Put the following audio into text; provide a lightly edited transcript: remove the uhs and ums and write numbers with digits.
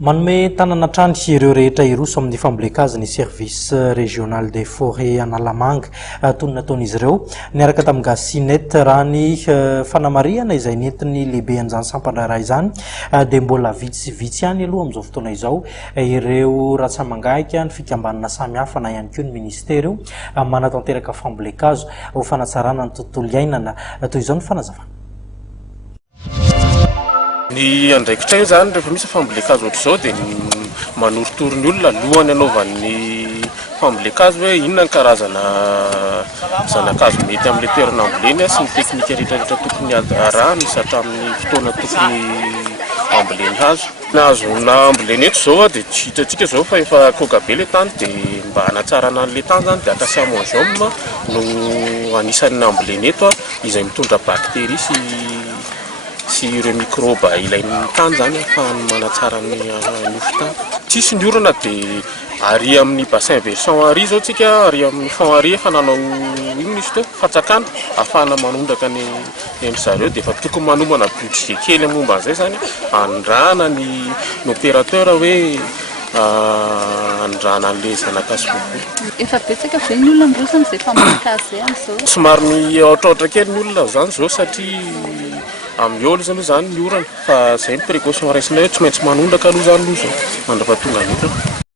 Manome tananatrandry ireo rehetra iroso amin'ny fambolekazany service régional des forêts Analamanga toy nataon'izy ireo niaraka tamin'ny Gasinet raha ny fanamariana izay nentiny lehibe an'izany sampandraraha izany dia mbola vitsivitsy ihany aloha amin'izao fotoana izao ireo ratsamangahika ny fikambanana samihafa na ihany koa ny ministera io manatanteraka fambolekazo ho fanatsarana ny tontolo iainana toy izao ny fanazavana. Ny andraikitra zany rehefa misy fambolekazo ohatr'izao dia manorotoro ny olona lohany anaovan'ny fambolekazo hoe inona ny karazana zanakazo mety amin'ilay toerana amboleny sy ny teknika rehetrarehetra tokony arahany satra amin'ny fotoana tokony amboleny hazo. Na azona amboleny eto izao dia tsy hitantsika izao fa efa koga be ilay tany dia mba hanatsarana an'ilay tany zany dia atao amoazoma no anisan'ny amboleny eto izay mitondra bakteria sy ireo microba ilain'ny tany zany ahafahany manatsara ny nofon-tany. Tsisy ny orana dia ary amin'ny bassin versant ary zao tsika ary amin'ny fond ary efa nanao ino izy teo fatsakana ahafahana manondraka ny zareo dia efa tokony manomana budget kely momba an'izay zany andrana ny opérateur hoe andrana an'ilay zanakazo boribory. Efa betsaka be ny olona mirosana izay fambolekazo zay amin'izao. Somary mihaotraotra kely ny olona zany zao satria amin'ny olo zany zany ny orana fa izay ny précaution raisina hoe tsy maintsy manondraka aloha zany aloha zao mandrapatonga ny olona.